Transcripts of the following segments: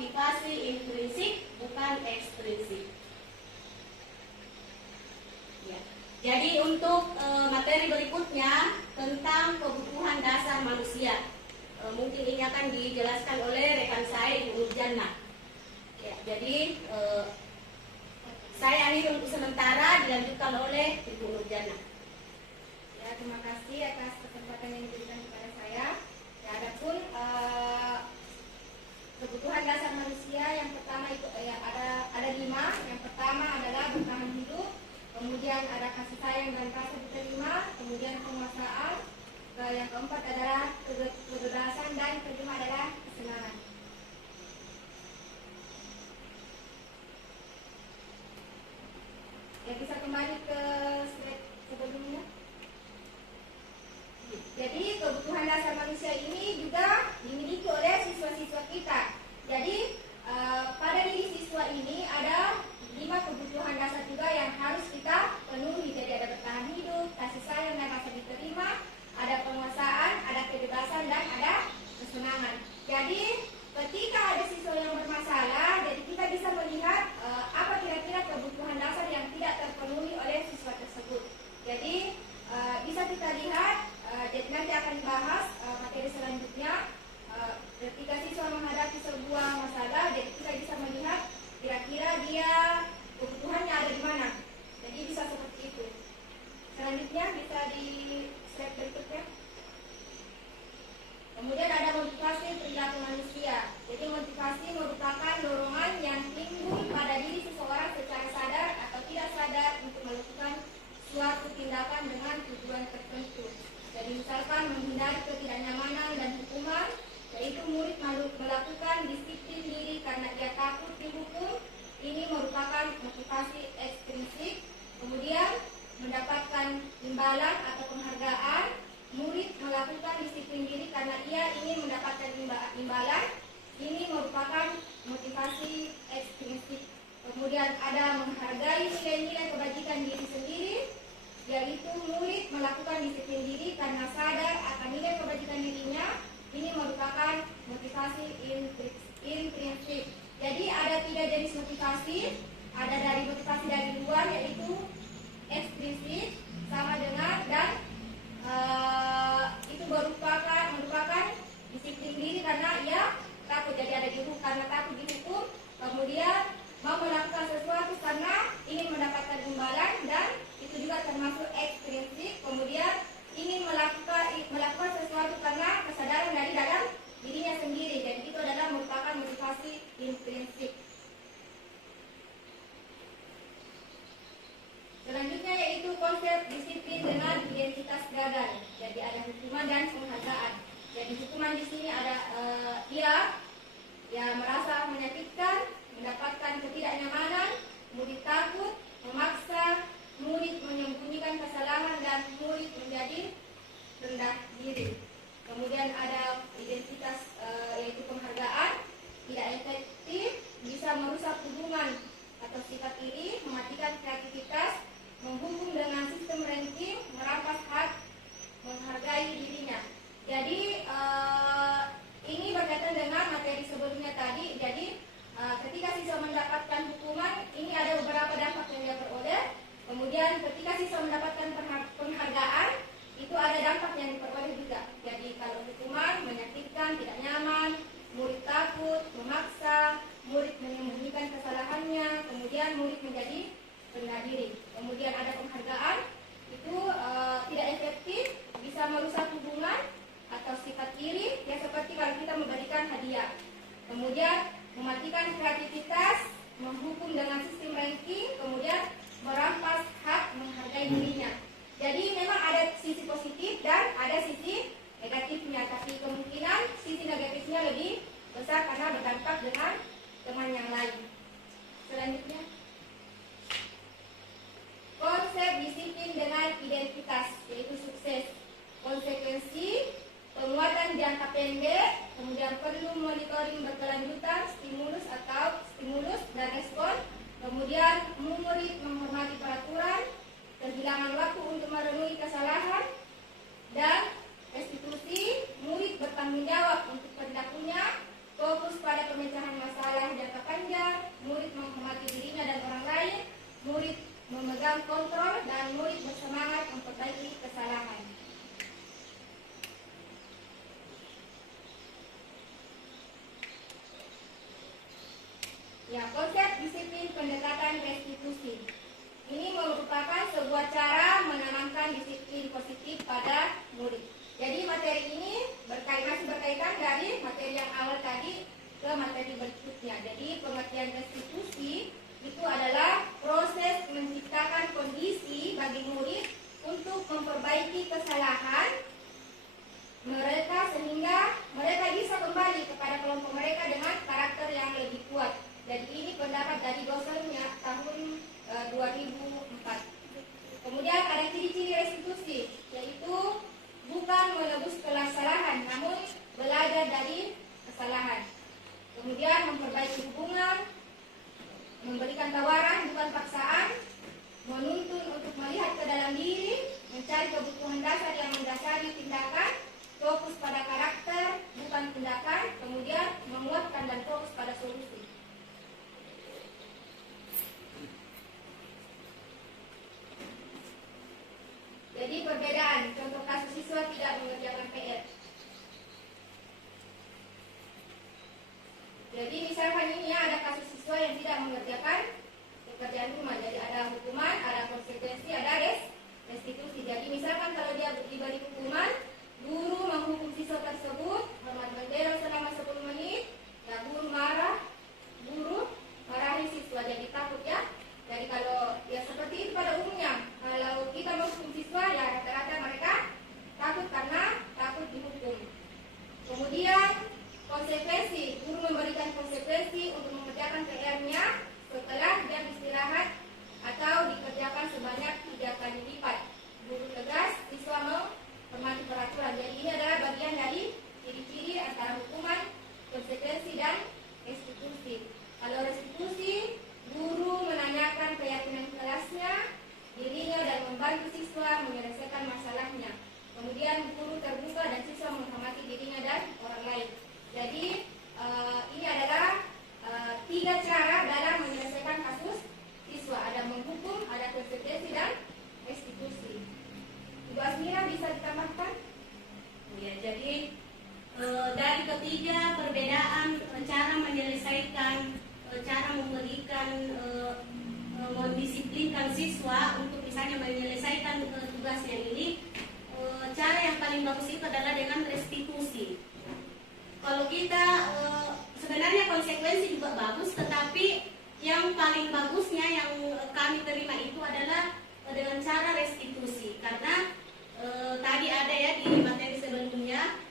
motivasi intrinsik, bukan ekstrinsik. Ya. Jadi untuk materi berikutnya tentang kebutuhan dasar manusia, mungkin ini akan dijelaskan oleh rekan saya Ibu Nurjana. Ya, jadi saya ini untuk sementara dilanjutkan oleh Ibu Nurjana. Ya, terima kasih atas kesempatan yang diberikan kepada saya. Ya, adapun kebutuhan dasar manusia yang pertama itu ada 5. Yang pertama adalah bertahan hidup, kemudian ada kasih sayang dan rasa diterima, kemudian penguasaan, yang keempat adalah kebebasan, dan kelima adalah kesenangan. Ya, bisa kembali ke slide sebelumnya. Jadi kebutuhan dasar manusia ini juga dimiliki oleh siswa-siswa kita. Jadi pada diri siswa ini ada 5 kebutuhan dasar juga yang harus kita penuhi. Jadi ada bertahan hidup, kasih sayang dan rasa diterima, ada penguasaan, ada kebebasan, dan ada kesenangan. Jadi ketika ada siswa yang bermasalah, jadi kita bisa melihat apa kira-kira kebutuhan dasar yang tidak terpenuhi oleh siswa tersebut. Jadi bisa kita lihat, jadi nanti akan dibahas materi selanjutnya. Ketika siswa menghadapi sebuah masalah, jadi kita bisa melihat kira-kira dia kebutuhannya ada di mana. Jadi bisa seperti itu. Selanjutnya bisa di slide berikutnya. Kemudian ada motivasi perilaku manusia. Jadi motivasi merupakan dorongan yang timbul pada diri seseorang secara sadar atau tidak sadar untuk melakukan suatu tindakan dengan tujuan tertentu. Jadi misalkan menghindari ketidaknyamanan dan hukuman, yaitu murid melakukan disiplin diri karena dia takut dihukum. Ini merupakan motivasi ekstrinsik. Kemudian mendapatkan imbalan atau penghargaan, murid melakukan disiplin diri karena ia ingin mendapatkan imbalan. Ini merupakan motivasi ekstrinsik. Kemudian ada menghargai nilai-nilai kebajikan diri sendiri, yaitu murid melakukan disiplin diri karena sadar akan nilai kebajikan dirinya. Ini merupakan motivasi intrinsik. Jadi ada 3 jenis motivasi. Ada dari motivasi dari luar, yaitu ekstrinsik, sama dengan, dan itu merupakan disiplin diri karena ia takut. Jadi ada dihukum karena takut dihukum. Kemudian mau melakukan sesuatu karena ingin mendapatkan imbalan, dan itu juga termasuk ekstrinsik. Kemudian ingin melakukan sesuatu karena kesadaran dari dalam dirinya sendiri. Jadi itu adalah merupakan motivasi intrinsik. Selanjutnya yaitu konsep disiplin dengan identitas gagal. Jadi ada hukuman dan penghargaan. Jadi hukuman di sini ada ia merasa menyakitkan, mendapatkan ketidaknyamanan, murid takut, memaksa, murid menyembunyikan kesalahan, dan murid menjadi rendah diri. Kemudian ada identitas yaitu penghargaan, tidak efektif, bisa merusak hubungan atau sifat iri, mematikan kreativitas, menghukum dengan sistem ranking, merampas hak, menghargai dirinya. Jadi ini berkaitan dengan materi sebelumnya tadi. Jadi ketika siswa mendapatkan hukuman, ini ada beberapa dampak yang dia peroleh. Kemudian ketika siswa mendapatkan penghargaan, itu ada dampak yang diperoleh juga. Jadi kalau hukuman menyakitkan, tidak nyaman, murid takut, memaksa, murid menyembunyikan kesalahannya, kemudian murid menjadi rendah diri. Kemudian ada penghargaan, itu tidak efektif, bisa merusak hubungan atau sifat iri, ya seperti kalau kita memberikan hadiah. Kemudian mematikan kreativitas, menghukum dengan sistem ranking, kemudian merampas hak menghargai dirinya. Jadi memang ada sisi positif dan ada sisi negatifnya, tapi kemungkinan sisi negatifnya lebih besar karena berdampak dengan teman yang lain. Selanjutnya, konsep disiplin dengan identitas, yaitu sukses. Konsekuensi, penguatan jangka pendek, kemudian perlu monitoring berkelanjutan, stimulus dan respon, kemudian murid menghormati peraturan, kehilangan waktu untuk merenungi kesalahan, dan restitusi, murid bertanggung jawab untuk perilakunya, fokus pada pemecahan masalah. Ya, konsep disiplin pendekatan restitusi. Ini merupakan sebuah cara menanamkan disiplin positif pada murid. Jadi materi ini masih berkaitan dari materi yang awal tadi ke materi berikutnya. Jadi pengertian restitusi itu adalah proses menciptakan kondisi bagi murid untuk memperbaiki kesalahan mereka sehingga mereka bisa kembali kepada kelompok mereka dengan karakter yang lebih kuat. Jadi ini pendapat dari dosennya tahun 2004. Kemudian ada ciri-ciri restitusi, yaitu bukan menebus kesalahan, namun belajar dari kesalahan. Kemudian memperbaiki hubungan, memberikan tawaran bukan paksaan, menuntun untuk melihat ke dalam diri, mencari kebutuhan dasar yang mendasari tindakan, fokus pada karakter bukan tindakan, kemudian menguatkan dan fokus pada solusi. Jadi perbedaan contoh kasus siswa tidak mengerjakan PR. Jadi misalkan ini ada kasus siswa yang tidak mengerjakan pekerjaan rumah. Jadi ada hukuman, ada konsekuensi, ada restitusi. Jadi misalkan kalau dia diberi hukuman, guru menghukum siswa tersebut hormat bendera selama 10 menit, ya guru marahi siswa, jadi takut ya. Jadi kalau ya seperti itu pada umumnya, kalau kita menghukum siswa ya rata-rata mereka takut karena takut dihukum. Kemudian konsekuensi, guru memberikan konsekuensi untuk mengerjakan PR-nya setelah jam istirahat atau dikerjakan sebanyak 3 kali lipat. Guru tegas, siswa menghormati peraturan. Jadi ini adalah bagian dari ciri-ciri antara hukuman, konsekuensi dan restitusi. Kalau restitusi, guru menanyakan keyakinan kelasnya, dirinya dan membantu siswa menyelesaikan masalahnya. Kemudian guru terbuka dan siswa menghormati dirinya dan orang lain. Jadi ini adalah 3 cara dalam menyelesaikan kasus siswa. Ada menghukum, ada konsekuensi dan restitusi. Ibu Asmira bisa ditambahkan? Ya, jadi dari ketiga perbedaan cara menyelesaikan, cara memberikan, mendisiplinkan siswa untuk misalnya menyelesaikan tugasnya ini, cara yang paling bagus itu adalah dengan restitusi. Kalau kita sebenarnya konsekuensi juga bagus, tetapi yang paling bagusnya yang kami terima itu adalah dengan cara restitusi, karena tadi ada ya di materi sebelumnya.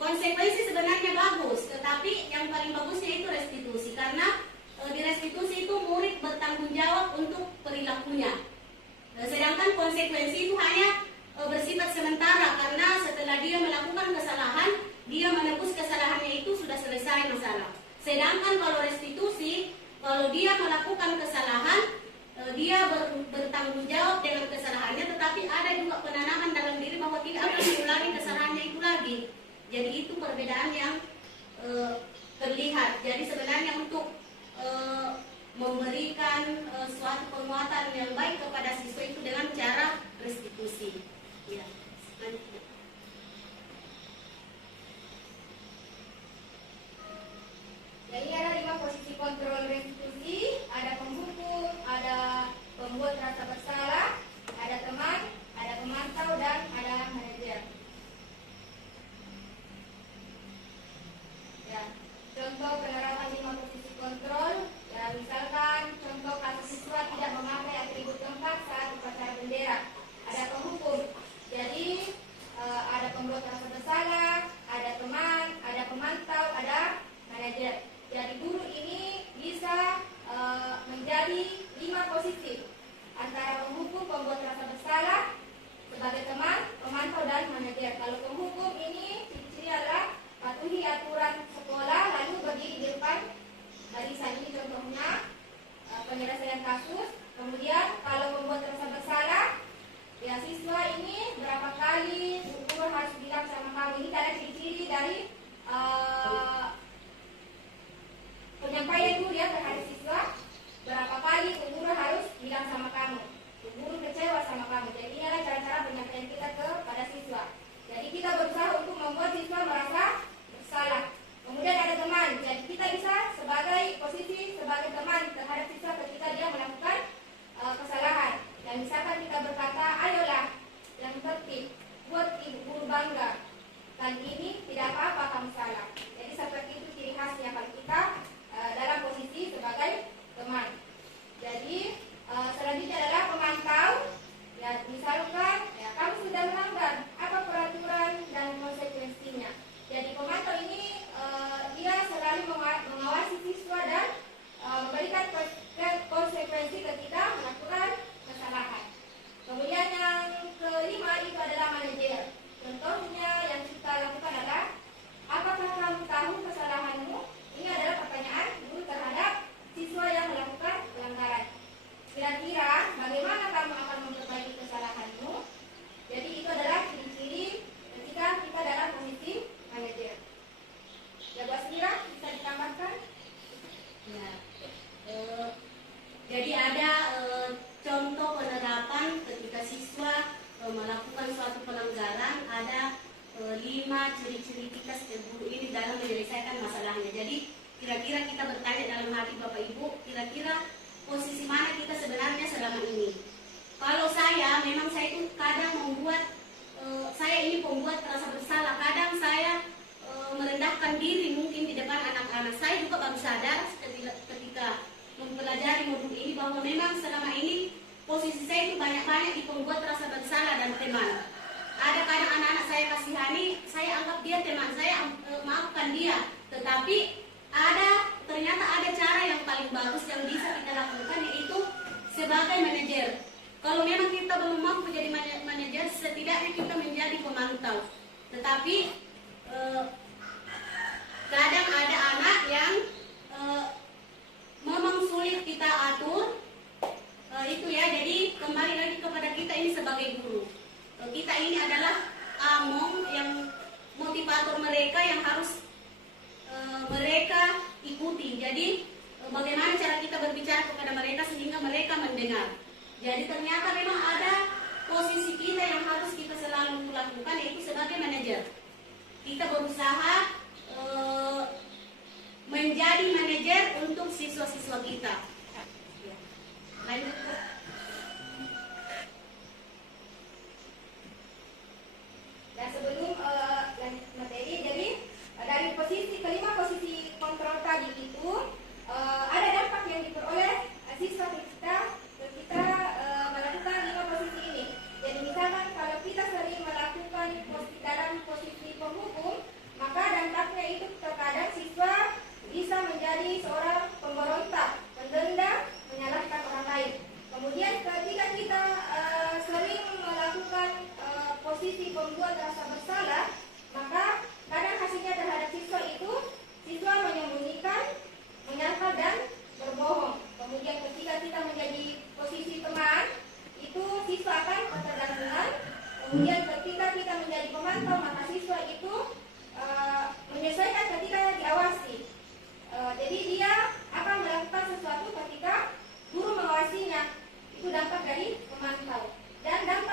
Konsekuensi sebenarnya bagus, tetapi yang paling bagusnya itu restitusi, karena di restitusi itu murid bertanggung jawab untuk perilakunya. Sedangkan konsekuensi itu hanya bersifat sementara, karena setelah dia melakukan kesalahan, dia menebus kesalahannya itu sudah selesai masalah. Sedangkan kalau restitusi, kalau dia melakukan kesalahan, dia bertanggung jawab dengan kesalahannya, tetapi ada juga penanaman dalam diri bahwa tidak akan mengulangi kesalahannya itu lagi. Jadi itu perbedaan yang terlihat. Jadi sebenarnya untuk memberikan suatu penguatan yang baik kepada siswa itu dengan cara restitusi. Ya. Jadi ada 5 posisi kontrol restitusi, ada penghukum, ada pembuat rasa bersalah, ada teman, ada pemantau, dan ada manajer. Ya, contoh penerapan 5 posisi kontrol, ya misalkan contoh kasus siswa tidak memakai atribut lengkap saat upacara bendera. Ada penghukum, jadi ada pembuat rasa bersalah, ada teman, ada pemantau, ada manajer. Jadi guru ini bisa menjadi 5 posisi antara penghukum, pembuat rasa bersalah, sebagai teman, pemantau, dan manajer. Kalau penghukum ini ciri-ciri adalah patuhi aturan sekolah, lalu berdiri di depan barisan. Ini contohnya penyelesaian kasus. Kemudian kalau membuat rasa bersalah, ya siswa ini berapa kali guru harus bilang sama kamu. Ini ada ciri-ciri dari penyampaian guru ya terhadap siswa. Berapa kali guru harus bilang sama kamu, guru kecewa sama kamu. Jadi ini adalah cara-cara penyampaian kita kepada siswa. Jadi kita berusaha untuk membuat siswa ciri-ciri kita sebagai guru ini dalam menyelesaikan masalahnya. Jadi kira-kira kita bertanya dalam hati Bapak Ibu, kira-kira posisi mana kita sebenarnya selama ini. Kalau saya, memang saya itu kadang membuat saya ini pembuat rasa bersalah. Kadang saya merendahkan diri mungkin di depan anak-anak. Saya juga baru sadar ketika mempelajari modul ini bahwa memang selama ini posisi saya itu banyak-banyak di pembuat rasa bersalah dan teman. Ada kadang anak-anak saya kasihani, saya anggap dia teman, saya maafkan dia. Tetapi ternyata ada cara yang paling bagus yang bisa kita lakukan, yaitu sebagai manajer. Kalau memang kita belum mampu jadi manajer, setidaknya kita menjadi pemantau. Tetapi kadang ada anak yang memang sulit kita atur. Itu ya, jadi kembali lagi kepada kita ini sebagai guru. Kita ini adalah among yang motivator mereka yang harus mereka ikuti. Jadi bagaimana cara kita berbicara kepada mereka sehingga mereka mendengar. Jadi ternyata memang ada posisi kita yang harus kita selalu lakukan, yaitu sebagai manajer. Kita berusaha menjadi manajer untuk siswa-siswa kita. Lanjut. Dan sebelum lanjut materi, jadi dari kelima posisi kontrol tadi itu ada dampak yang diperoleh siswa kita ketika melakukan 5 posisi ini. Jadi misalkan kalau kita sering melakukan dalam posisi penghukum, maka dampaknya itu terkadang siswa bisa menjadi seorang pemberontak, pendendam, menyalahkan orang lain. Kemudian ketika kita sering melakukan posisi pembuat rasa bersalah, maka kadang hasilnya terhadap siswa itu, siswa menyembunyikan, menyangkal dan berbohong. Kemudian ketika kita menjadi posisi teman, itu siswa akan ketergantungan. Kemudian ketika kita menjadi pemantau, maka siswa itu menyesuaikan ketika diawasi. Jadi dia akan melakukan sesuatu ketika guru mengawasinya. Itu dampak dari pemantau. Dan dampak